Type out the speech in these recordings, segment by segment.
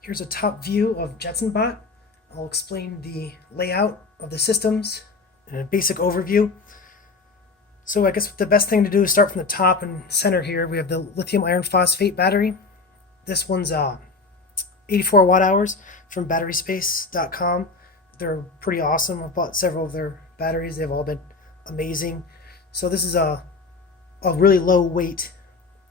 Here's a top view of Jetsonbot. I'll explain the layout of the systems and a basic overview. So I guess the best thing to do is start from the top and center here. We have the lithium iron phosphate battery. This one's 84 watt hours from batteryspace.com. They're pretty awesome. I've bought several of their batteries. They've all been amazing. So this is a really low weight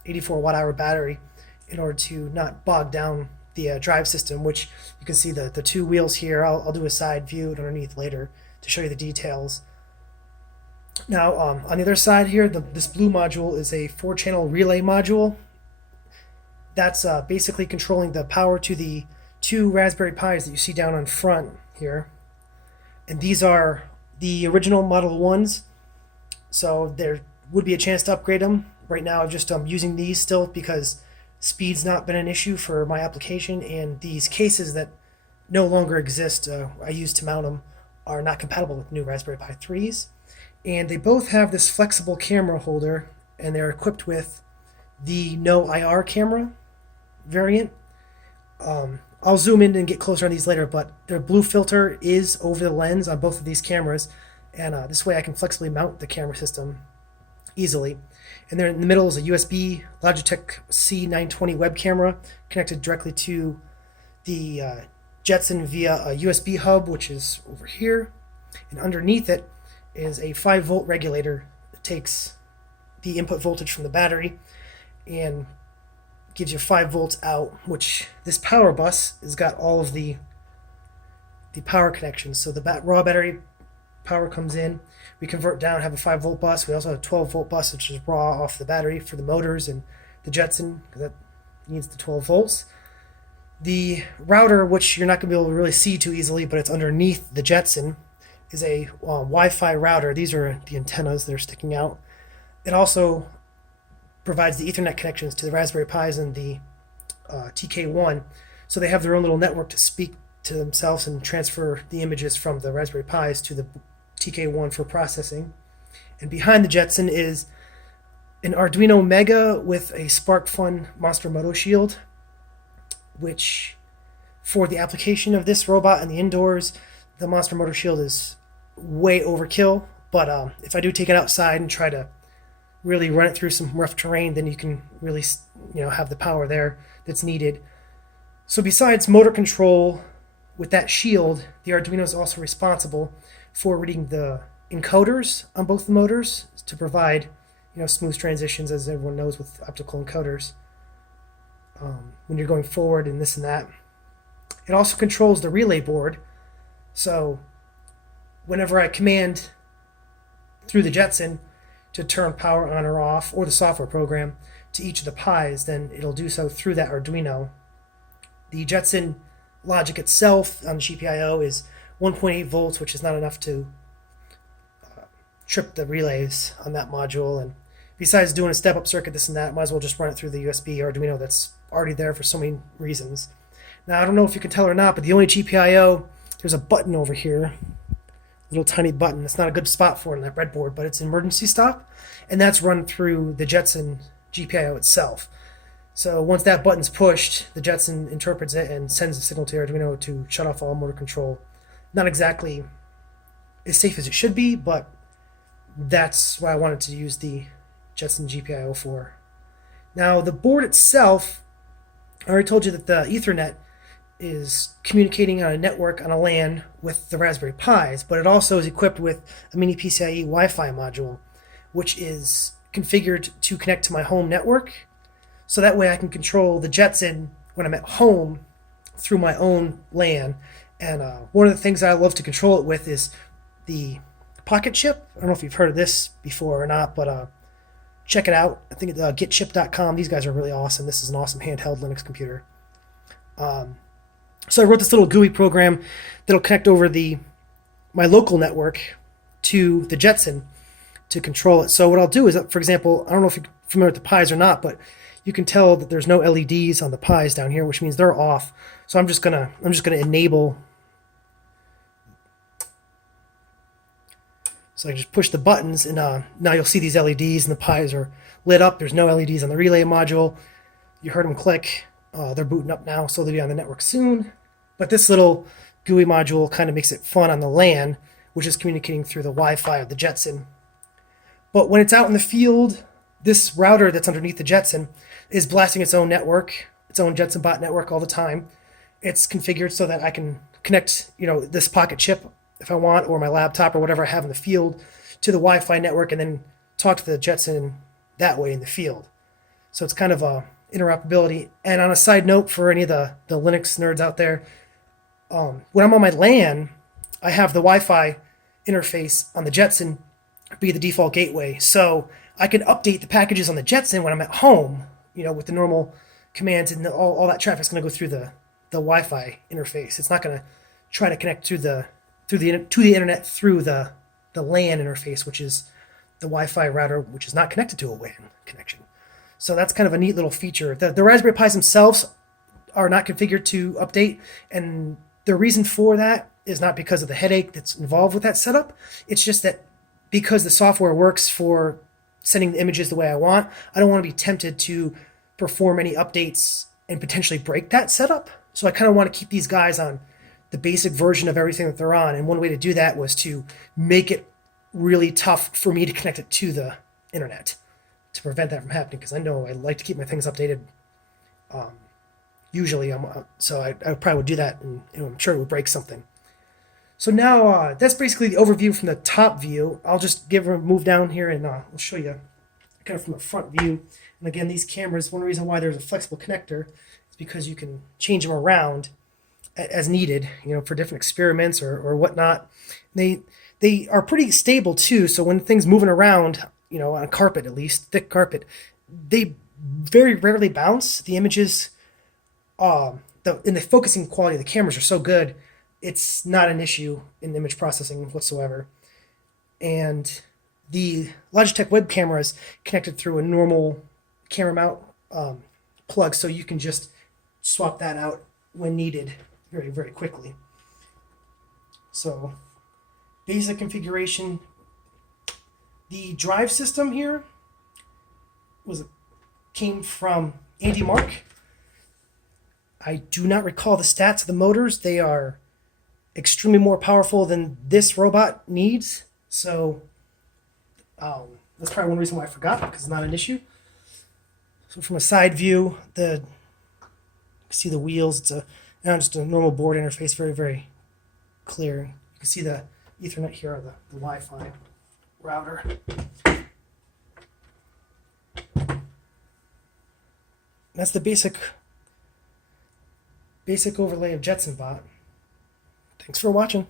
84 watt hour battery in order to not bog down the drive system, which you can see the two wheels here. I'll do a side view underneath later to show you the details. Now on the other side here, this blue module is a 4-channel relay module. That's basically controlling the power to the two Raspberry Pis that you see down on front here. And these are the original Model 1s, so there would be a chance to upgrade them. Right now I'm just using these still because speed's not been an issue for my application, and these cases that no longer exist I used to mount them are not compatible with new Raspberry Pi 3s. And they both have this flexible camera holder, and they're equipped with the NoIR camera variant. I'll zoom in and get closer on these later, but their blue filter is over the lens on both of these cameras, and this way I can flexibly mount the camera system easily. And then in the middle is a USB Logitech C920 web camera connected directly to the Jetson via a USB hub, which is over here. And underneath it is a 5-volt regulator that takes the input voltage from the battery and gives you 5 volts out, which this power bus has got all of the power connections. So the raw battery power comes in, we convert down, have a 5-volt bus. We also have a 12-volt bus, which is raw off the battery for the motors and the Jetson, because that needs the 12 volts. The router, which you're not going to be able to really see too easily, but it's underneath the Jetson, is a Wi-Fi router. These are the antennas that are sticking out. It also provides the Ethernet connections to the Raspberry Pis and the TK1, so they have their own little network to speak to themselves and transfer the images from the Raspberry Pis to the TK1 for processing. And behind the Jetson is an Arduino Mega with a SparkFun Monster Moto shield, which for the application of this robot in the indoors, the Monster Motor shield is way overkill, but if I do take it outside and try to really run it through some rough terrain, then you can really have the power there that's needed. So besides motor control with that shield, the Arduino is also responsible for reading the encoders on both the motors to provide smooth transitions, as everyone knows with optical encoders, when you're going forward and this and that. It also controls the relay board, so whenever I command through the Jetson to turn power on or off, or the software program, to each of the Pis, then it'll do so through that Arduino. The Jetson logic itself on the GPIO is 1.8 volts, which is not enough to trip the relays on that module. And besides doing a step-up circuit, this and that, might as well just run it through the USB Arduino that's already there for so many reasons. Now, I don't know if you can tell or not, but the only GPIO, there's a button over here, little tiny button. It's not a good spot for it on that breadboard, but it's an emergency stop, and that's run through the Jetson GPIO itself. So once that button's pushed, the Jetson interprets it and sends a signal to Arduino to shut off all motor control. Not exactly as safe as it should be, but that's why I wanted to use the Jetson GPIO for. Now, the board itself, I already told you that the Ethernet is communicating on a network on a LAN with the Raspberry Pis, but it also is equipped with a mini PCIe Wi-Fi module, which is configured to connect to my home network, so that way I can control the Jetson when I'm at home through my own LAN. And one of the things I love to control it with is the Pocket Chip. I don't know if you've heard of this before or not, but check it out. I think it's getchip.com. These guys are really awesome. This is an awesome handheld Linux computer. So I wrote this little GUI program that'll connect over my local network to the Jetson to control it. So what I'll do is, for example, I don't know if you're familiar with the Pis or not, but you can tell that there's no LEDs on the Pis down here, which means they're off. So I'm just gonna enable. So I just push the buttons, and now you'll see these LEDs, and the Pis are lit up. There's no LEDs on the relay module. You heard them click. They're booting up now, so they'll be on the network soon. But this little GUI module kind of makes it fun on the LAN, which is communicating through the Wi-Fi of the Jetson. But when it's out in the field, this router that's underneath the Jetson is blasting its own network, its own Jetsonbot network all the time. It's configured so that I can connect, this pocket chip if I want, or my laptop or whatever I have in the field to the Wi-Fi network, and then talk to the Jetson that way in the field. So it's kind of a interoperability. And on a side note, for any of the Linux nerds out there, when I'm on my LAN, I have the Wi-Fi interface on the Jetson be the default gateway. So I can update the packages on the Jetson when I'm at home, with the normal commands, and all that traffic's going to go through the Wi-Fi interface. It's not going to try to connect to the internet through the LAN interface, which is the Wi-Fi router, which is not connected to a WAN connection. So that's kind of a neat little feature. The Raspberry Pis themselves are not configured to update, and the reason for that is not because of the headache that's involved with that setup. It's just that because the software works for sending the images the way I want, I don't want to be tempted to perform any updates and potentially break that setup. So I kind of want to keep these guys on the basic version of everything that they're on. And one way to do that was to make it really tough for me to connect it to the internet to prevent that from happening, because I know I like to keep my things updated. Usually, so I probably would do that, and I'm sure it would break something. So now that's basically the overview from the top view. I'll just move down here, and we'll show you kind of from the front view. And again, these cameras, one reason why there's a flexible connector is because you can change them around as needed, for different experiments or whatnot. They are pretty stable too, so when things moving around, on a carpet, at least thick carpet, they very rarely bounce. The images, in the focusing quality of the cameras are so good, it's not an issue in image processing whatsoever. And the Logitech web camera is connected through a normal camera mount plug, so you can just swap that out when needed very, very quickly. So basic configuration. The drive system here came from Andy Mark. I do not recall the stats of the motors. They are extremely more powerful than this robot needs. So that's probably one reason why I forgot, because it's not an issue. So from a side view, you see the wheels. It's just a normal board interface, very, very clear. You can see the Ethernet here, or the Wi-Fi router. That's the basic overlay of Jetsonbot. Thanks for watching.